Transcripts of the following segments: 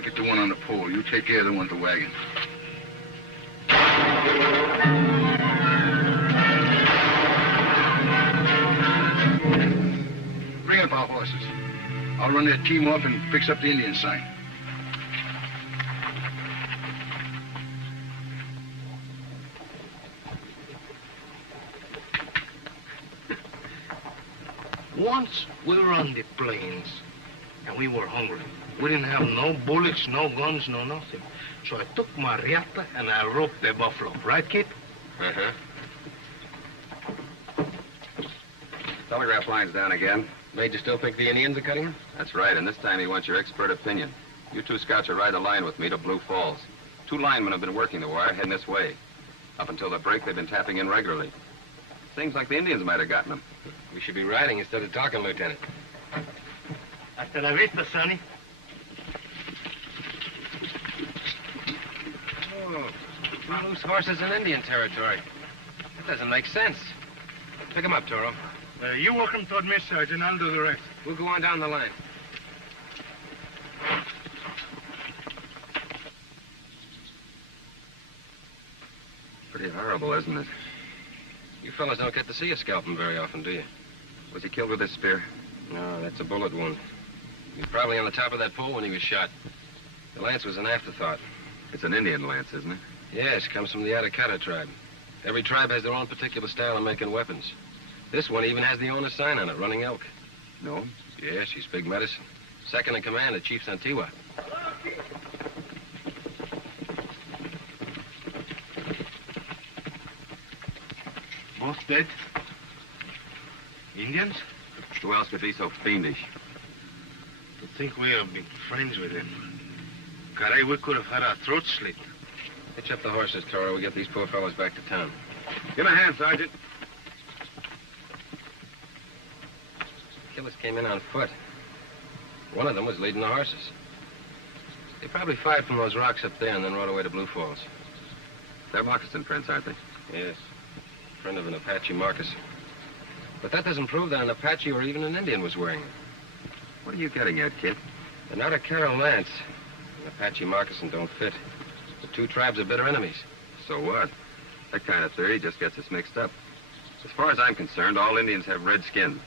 I'll get the one on the pole. You take care of the one at the wagon. Bring up our horses. I'll run that team off and fix up the Indian sign. Once we were on the plains, and we were hungry. We didn't have no bullets, no guns, no nothing. So I took my riata and I roped the buffalo. Right, Kit? Uh-huh. Telegraph line's down again. Major still think the Indians are cutting him? That's right, and this time he wants your expert opinion. You two scouts are ride the line with me to Blue Falls. 2 linemen have been working the wire heading this way. Up until the break, they've been tapping in regularly. Seems like the Indians might have gotten them. We should be riding instead of talking, Lieutenant. Hasta la vista, Sonny. Oh, loose horses in Indian territory. That doesn't make sense. Pick them up, Toro. You walk them toward me, Sergeant. I'll do the rest. We'll go on down the line. Pretty horrible, isn't it? You fellas don't get to see a scalping very often, do you? Was he killed with his spear? No, that's a bullet wound. He was probably on the top of that pole when he was shot. The lance was an afterthought. It's an Indian lance, isn't it? Yes, comes from the Atacata tribe. Every tribe has their own particular style of making weapons. This one even has the owner's sign on it, running elk. No? Yeah, she's big medicine. Second in command of Chief Santiwa. Both dead? Indians? Who else could be so fiendish? To think we have been friends with him. Caray, we could have had our throats slit. Hitch up the horses, Toro. We get these poor fellows back to town. Give him a hand, Sergeant. Killers came in on foot. One of them was leading the horses. They probably fired from those rocks up there and then rode away to Blue Falls. They're moccasin prints, aren't they? Yes. Print of an Apache moccasin. But that doesn't prove that an Apache or even an Indian was wearing them. What are you getting at, kid? They're not a Carol Lance. An Apache moccasin don't fit. The 2 tribes are bitter enemies. So what? That kind of theory just gets us mixed up. As far as I'm concerned, all Indians have red skin.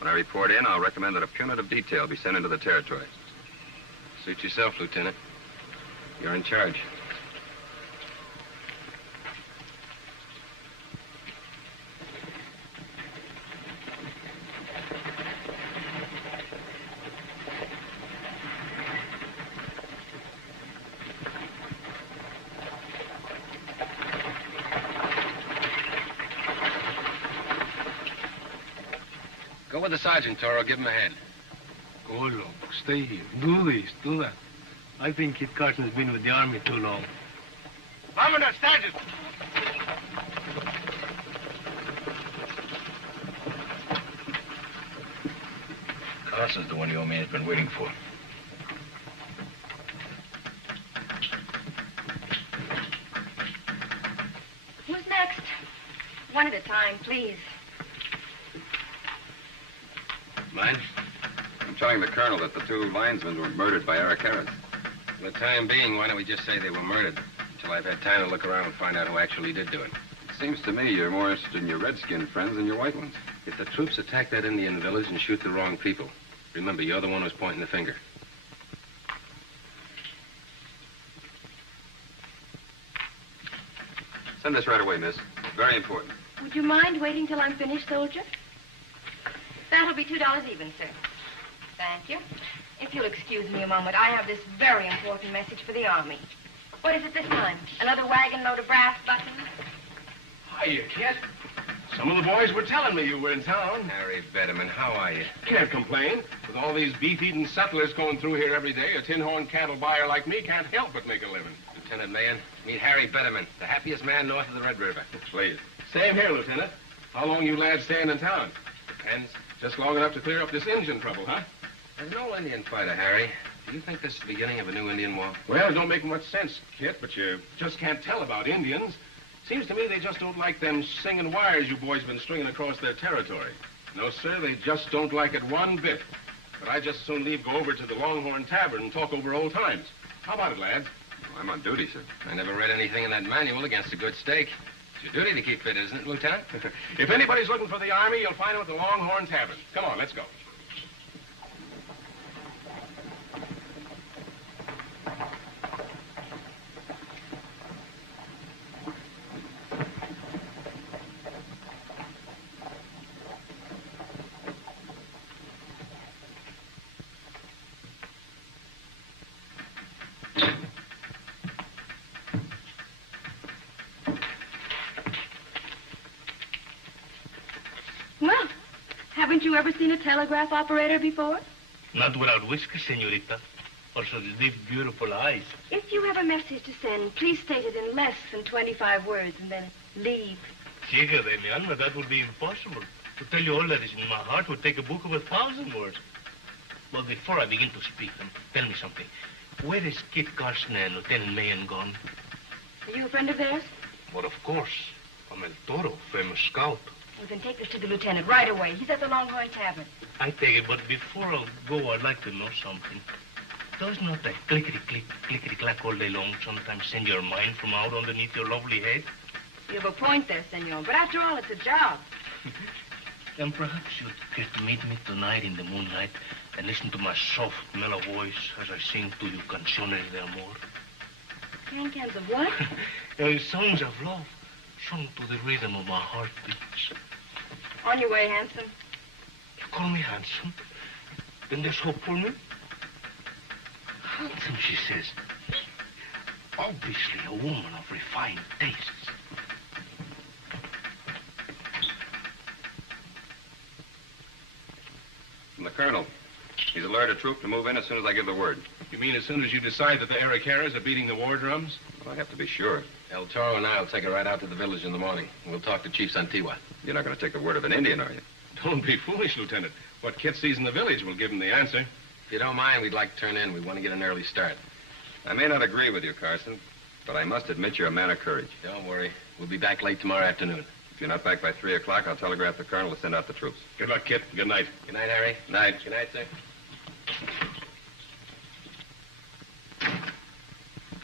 When I report in, I'll recommend that a punitive detail be sent into the territory. Suit yourself, Lieutenant. You're in charge. Go with the sergeant, Toro. Give him a hand. Go, look. Stay here. Do this, do that. I think Kit Carson's been with the army too long. Vámonos, Sergeant! Carson's the one your man's been waiting for. Who's next? One at a time, please. Mine? I'm telling the colonel that the 2 linesmen were murdered by Aracaras. For the time being, why don't we just say they were murdered until I've had time to look around and find out who actually did do it? It seems to me you're more interested in your red-skinned friends than your white ones. If the troops attack that Indian village and shoot the wrong people, remember, you're the one who's pointing the finger. Send this right away, miss. Very important. Would you mind waiting till I'm finished, soldier? That'll be $2 even, sir. Thank you. If you'll excuse me a moment, I have this very important message for the Army. What is it this time? Another wagon load of brass buttons? Hiya, Kit. Some of the boys were telling me you were in town. Harry Betterman, how are you? Can't complain. With all these beef-eating settlers going through here every day, a tin-horn cattle buyer like me can't help but make a living. Lieutenant Mahan, meet Harry Betterman, the happiest man north of the Red River. Please. Same here, Lieutenant. How long you lads staying in town? Depends. Just long enough to clear up this Indian trouble, huh? As an old Indian fighter, Harry, do you think this is the beginning of a new Indian war? Well, it don't make much sense, Kit, but you just can't tell about Indians. Seems to me they just don't like them singing wires you boys been stringing across their territory. No, sir, they just don't like it one bit. But I'd just as soon leave, go over to the Longhorn Tavern and talk over old times. How about it, lads? Oh, I'm on duty, sir. I never read anything in that manual against a good steak. It's your duty to keep fit, isn't it, Lieutenant? If anybody's looking for the Army, you'll find them at the Longhorn Tavern. Come on, let's go. Well, haven't you ever seen a telegraph operator before? Not without whiskers, senorita. Also the deep, beautiful eyes. If you have a message to send, please state it in less than 25 words and then leave. Chica de mi alma, that would be impossible. To tell you all that is in my heart would take a book of 1,000 words. But before I begin to speak, tell me something. Where is Kit Carson and Lieutenant Mayen gone? Are you a friend of theirs? Well, of course. I'm El Toro, famous scout. Well, then take this to the lieutenant right away. He's at the Longhorn Tavern. I take it, but before I go, I'd like to know something. Does not that clickety-click, clickety-clack all day long sometimes send your mind from out underneath your lovely head? You have a point there, senor. But after all, it's a job. Then perhaps you'd care to meet me tonight in the moonlight and listen to my soft, mellow voice as I sing to you canciones de amor. Can-cans of what? Songs of love, sung to the rhythm of my heartbeats. On your way, handsome. You call me handsome? Then there's hope for me? Handsome, she says. Obviously a woman of refined tastes. From the colonel. He's alerted a troop to move in as soon as I give the word. You mean as soon as you decide that the Aracaras are beating the war drums? Well, I have to be sure. El Toro and I'll take her right out to the village in the morning. We'll talk to Chief Santigua. You're not going to take the word of an Indian, are you? Don't be foolish, Lieutenant. What Kit sees in the village will give him the answer. If you don't mind, we'd like to turn in. We want to get an early start. I may not agree with you, Carson, but I must admit you're a man of courage. Don't worry. We'll be back late tomorrow afternoon. If you're not back by 3 o'clock, I'll telegraph the colonel to send out the troops. Good luck, Kit. Good night. Good night, Harry. Night. Good night, sir.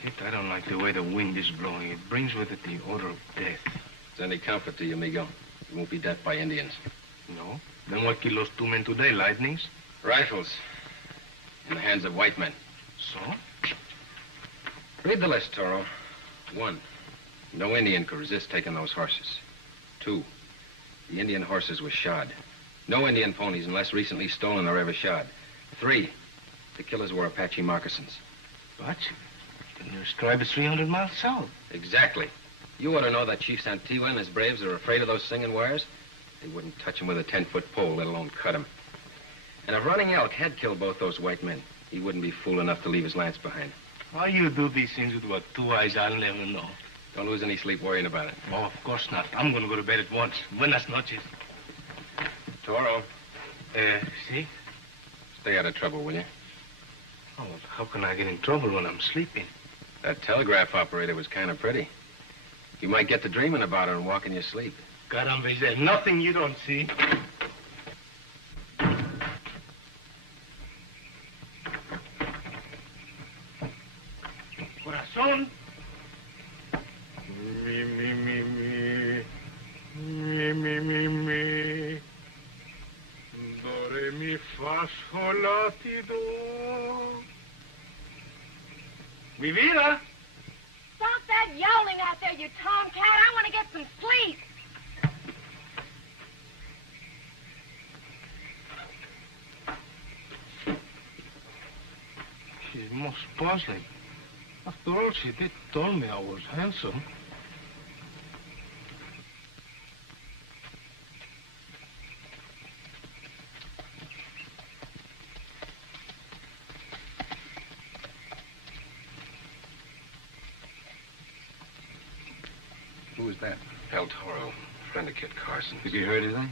Kit, I don't like the way the wind is blowing. It brings with it the odor of death. It's any comfort to you, amigo. You won't be death by Indians. No? Then what killed those 2 men today? Lightnings? Rifles. In the hands of white men. So? Read the list, Toro. 1, no Indian could resist taking those horses. 2, the Indian horses were shod. No Indian ponies unless recently stolen or ever shod. 3, the killers wore Apache moccasins. Apache? Then your tribe is 300 miles south. Exactly. You ought to know that Chief Santigua and his braves are afraid of those singing warriors. They wouldn't touch him with a 10-foot pole, let alone cut him. And if Running Elk had killed both those white men, he wouldn't be fool enough to leave his lance behind. Why you do these things with what 2 eyes I'll never know. Don't lose any sleep worrying about it. Oh, of course not. I'm going to go to bed at once. Buenas noches. Toro, See? stay out of trouble, will you? Oh, well, how can I get in trouble when I'm sleeping? That telegraph operator was kind of pretty. You might get to dreaming about her and walk in your sleep. Caramba, is there nothing you don't see? Corazón. Mi, mi, mi, mi. Mi, mi, mi, mi. Do, re, mi, fa, sol, la, ti, do. Mi vida. Stop that yowling out there, you tomcat. I want to get some sleep. She's most puzzling. After all, she did tell me I was handsome. Who was that? El Toro, friend of Kit Carson. Have you heard anything?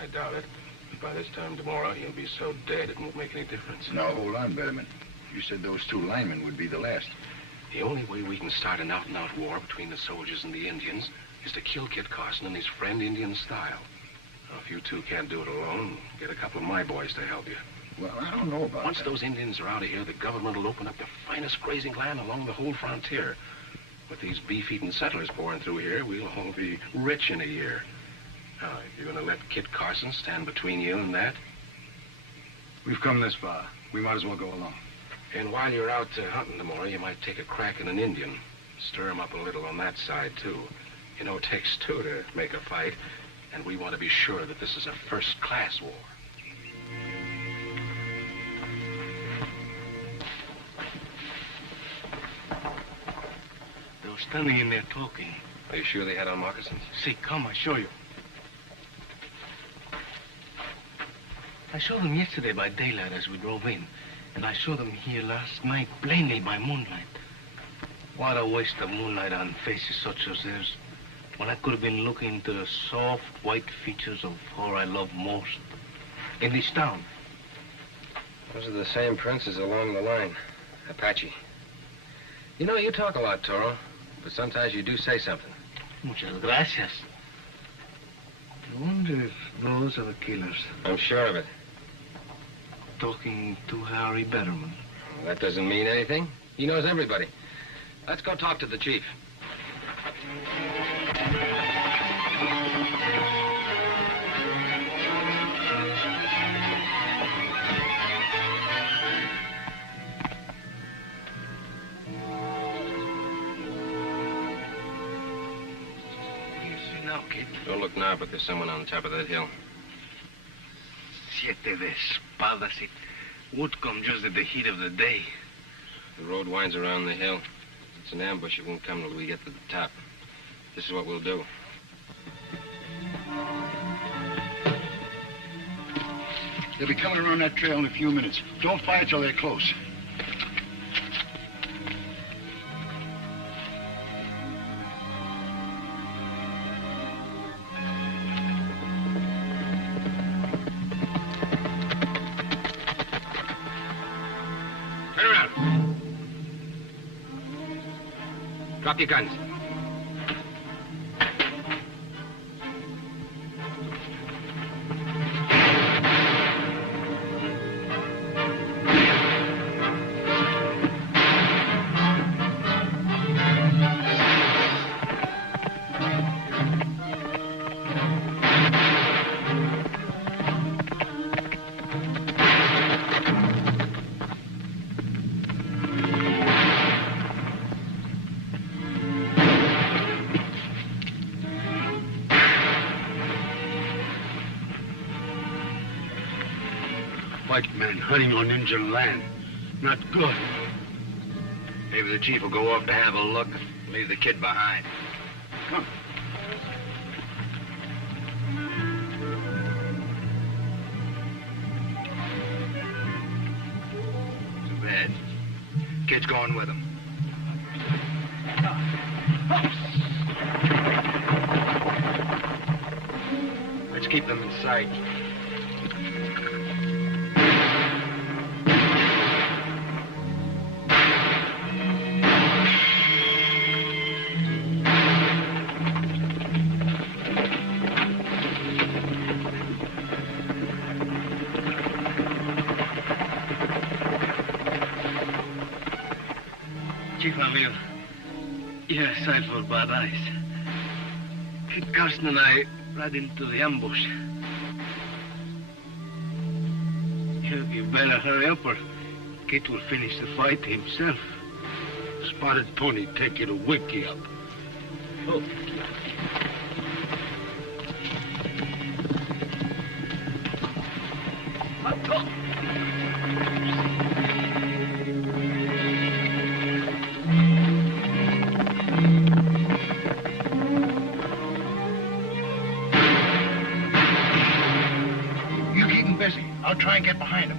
I doubt it. By this time tomorrow, he'll be so dead it won't make any difference. No, hold on, Betterman. You said those 2 linemen would be the last. The only way we can start an out-and-out war between the soldiers and the Indians is to kill Kit Carson and his friend Indian style. Now, if you two can't do it alone, get a couple of my boys to help you. Well, I don't know about Once that. those Indians are out of here, the government will open up the finest grazing land along the whole frontier. With these beef-eating settlers pouring through here, we'll all be rich in a year. Now, you're going to let Kit Carson stand between you and that? We've come this far. We might as well go along. And while you're out hunting tomorrow, you might take a crack at an Indian. Stir him up a little on that side, too. You know, it takes two to make a fight, and we want to be sure that this is a first-class war. They were standing in there talking. Are you sure they had on moccasins? See, come, I show you. I saw them yesterday by daylight as we drove in, and I saw them here last night plainly by moonlight. What a waste of moonlight on faces such as theirs, when I could have been looking into the soft, white features of her I love most in this town. Those are the same princes along the line. Apache. You know, you talk a lot, Toro, but sometimes you do say something. Muchas gracias. I wonder if those are the killers. I'm sure of it. Talking to Harry Betterman. Well, that doesn't mean anything. He knows everybody. Let's go talk to the chief. Now, Kit. Don't look now, but there's someone on the top of that hill. 7 de espadas. It would come just at the heat of the day. The road winds around the hill. It's an ambush. It won't come till we get to the top. This is what we'll do. They'll be coming around that trail in a few minutes. Don't fire till they're close. Drop your guns. White man hunting on Indian land. Not good. Maybe the chief will go off to have a look, leave the kid behind. Come. Too bad. Kid's going with him. Let's keep them in sight. Chief Avil, you're sight for bad eyes. Kit Carson and I ran into the ambush. You better hurry up or Kit will finish the fight himself. Spotted pony take you to wake you up. Oh. You keep him busy. I'll try and get behind him.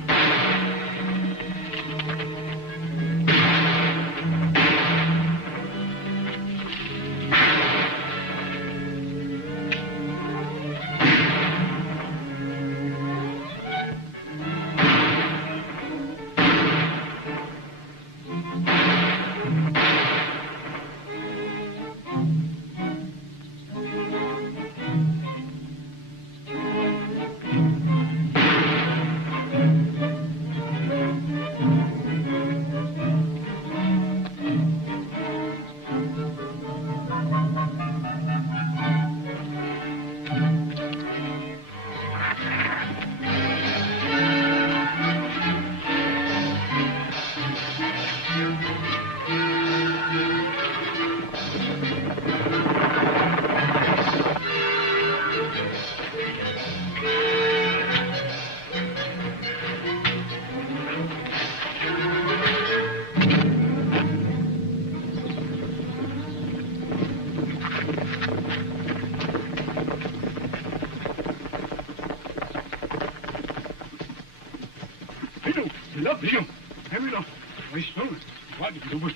rápido. Rápido. Vai solo. Vai, double.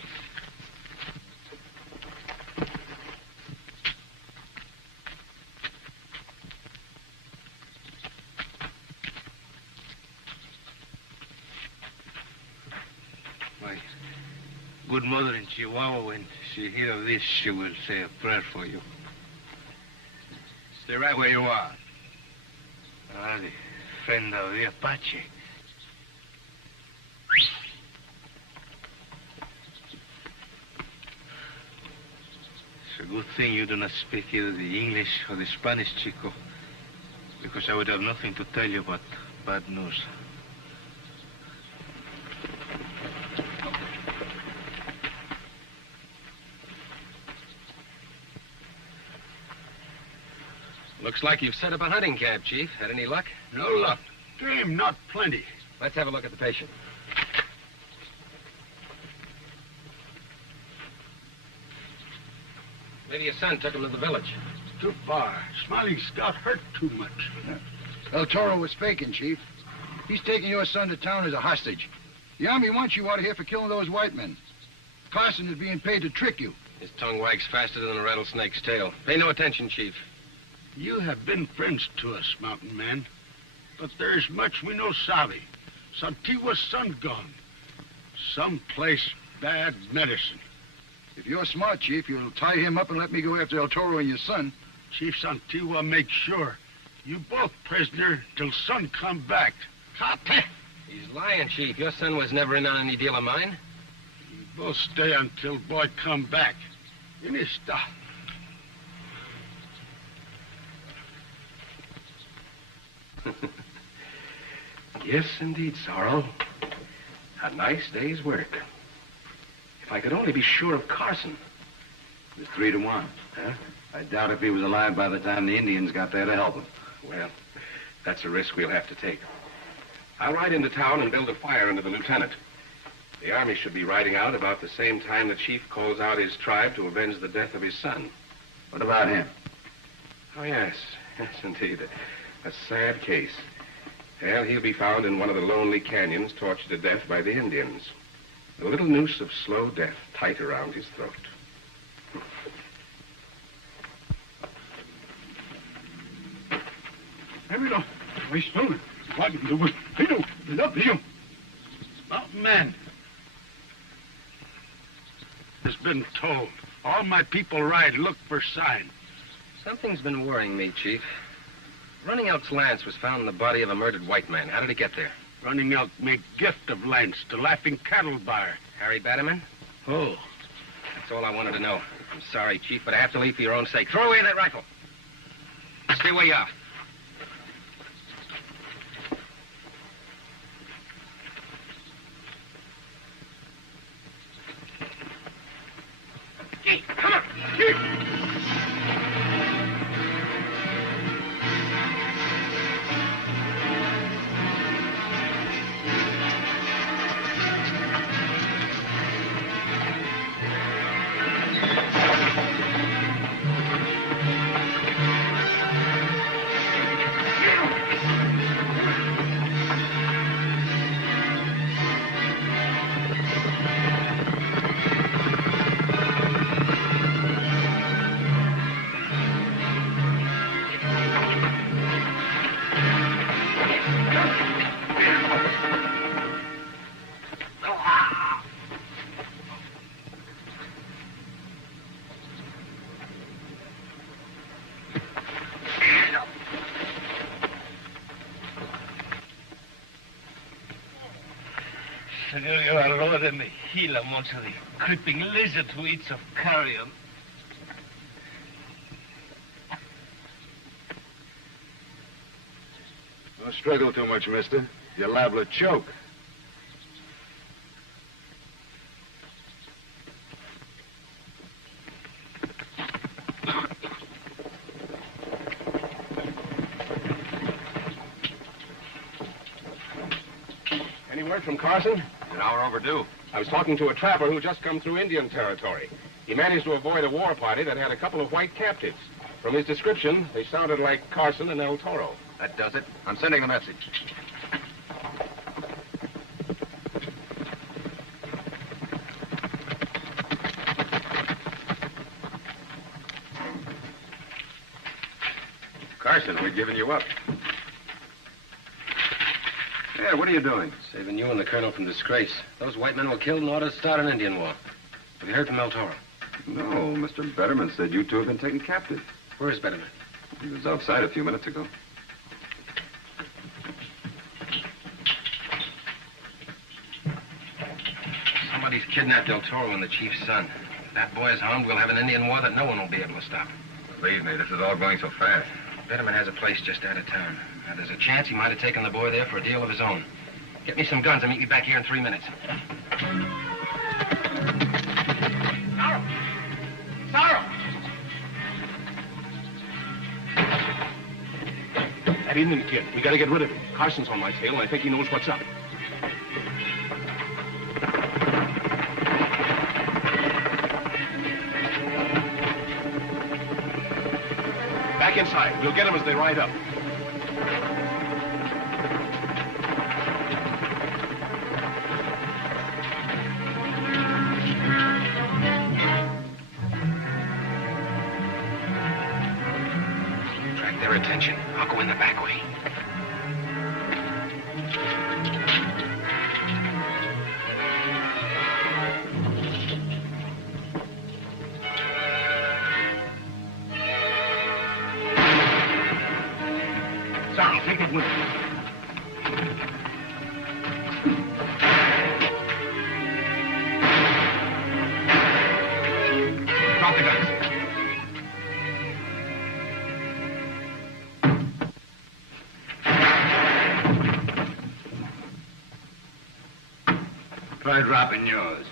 My good mother in Chihuahua, when she hear of this, she will say a prayer for you. Stay right where you are. Ah, the friend of the Apache. It's a good thing you do not speak either the English or the Spanish, Chico, because I would have nothing to tell you but bad news. Looks like you've set up a hunting camp, Chief. Had any luck? No luck. Game, not plenty. Let's have a look at the patient. Maybe your son took him to the village. Too far. Smiley's got hurt too much. El Toro was faking, Chief. He's taking your son to town as a hostage. The Army wants you out of here for killing those white men. Carson is being paid to trick you. His tongue wags faster than a rattlesnake's tail. Pay no attention, Chief. You have been friends to us, mountain man. But there's much we no sabe. Santiago's son gone. Someplace bad medicine. If you're smart, Chief, you'll tie him up and let me go after El Toro and your son. Chief Santigua make sure. You both prisoner till son come back. Cate. He's lying, Chief. Your son was never in on any deal of mine. You both stay until boy come back. In his stuff. Yes, indeed, Sorrel. A nice day's work. If I could only be sure of Carson. It was 3-1. Huh? I doubt if he was alive by the time the Indians got there to help him. Well, that's a risk we'll have to take. I'll ride into town and build a fire under the lieutenant. The Army should be riding out about the same time the chief calls out his tribe to avenge the death of his son. What about him? Oh, yes. Yes, indeed. A sad case. Well, he'll be found in one of the lonely canyons, tortured to death by the Indians. A little noose of slow death tight around his throat. Rápido. Vai solo. Vai, double. Rápido. Mountain man. Has been told. All my people ride, look for sign. Something's been worrying me, Chief. Running Elk's lance was found in the body of a murdered white man. How did it get there? Running Elk make gift of lance to Laughing Cattle Bar. Harry Batterman? Oh. That's all I wanted to know. I'm sorry, Chief, but I have to leave for your own sake. Throw away that rifle. Stay where you are. Hey, come on! Here. Senor, you are lower than the Gila monster, the creeping lizard who eats of carrion. Don't struggle too much, mister. You're liable to choke. Any word from Carson? An hour overdue. I was talking to a trapper who just come through Indian territory. He managed to avoid a war party that had a couple of white captives. From his description, they sounded like Carson and El Toro. That does it. I'm sending the message. Carson. We've given you up. Yeah, what are you doing? Saving you and the colonel from disgrace. Those white men were killed in order to start an Indian war. Have you heard from El Toro? No, Mr. Betterman said you two have been taken captive. Where is Betterman? He was outside a few minutes ago. Somebody's kidnapped El Toro and the chief's son. If that boy is harmed, we'll have an Indian war that no one will be able to stop. Believe me, this is all going so fast. Betterman has a place just out of town. Now, there's a chance he might have taken the boy there for a deal of his own. Get me some guns and meet me back here in 3 minutes. Toro! That Indian kid. We gotta get rid of him. Carson's on my tail, and I think he knows what's up. Back inside. We'll get him as they ride up. Attract their attention. I'll go in the back way. Sorry, take it with you. Drop the guns. Try dropping yours.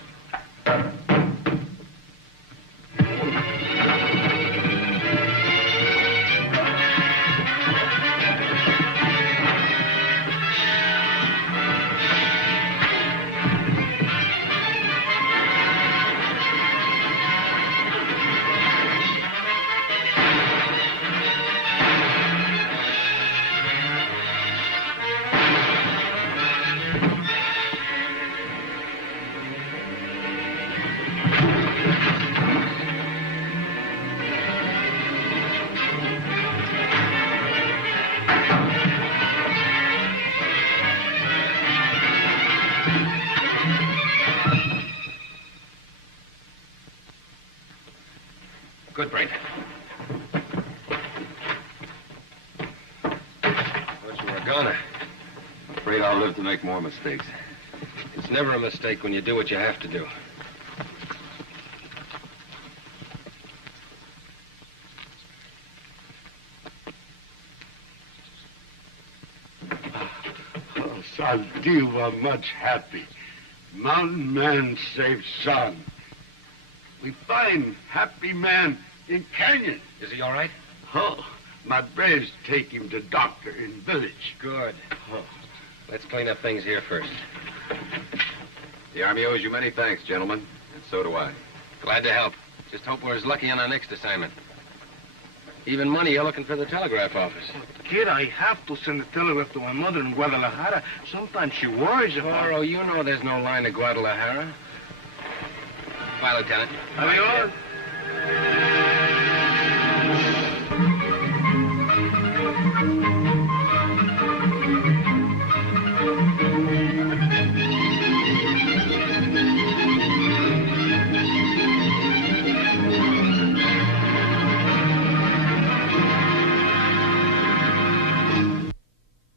Good, Brain. Thought you were a goner. I'm afraid I'll live to make more mistakes. It's never a mistake when you do what you have to do. Oh, son, you were much happy. Mountain man saved son. We find happy man in canyon. Is he all right? Oh, my braves take him to doctor in village. Good. Oh. Let's clean up things here first. The Army owes you many thanks, gentlemen, and so do I. Glad to help. Just hope we're as lucky on our next assignment. Even money, you're looking for the telegraph office. Kid, I have to send a telegraph to my mother in Guadalajara. Sometimes she worries about... Toro, you know there's no line to Guadalajara. Bye, Lieutenant. Adios.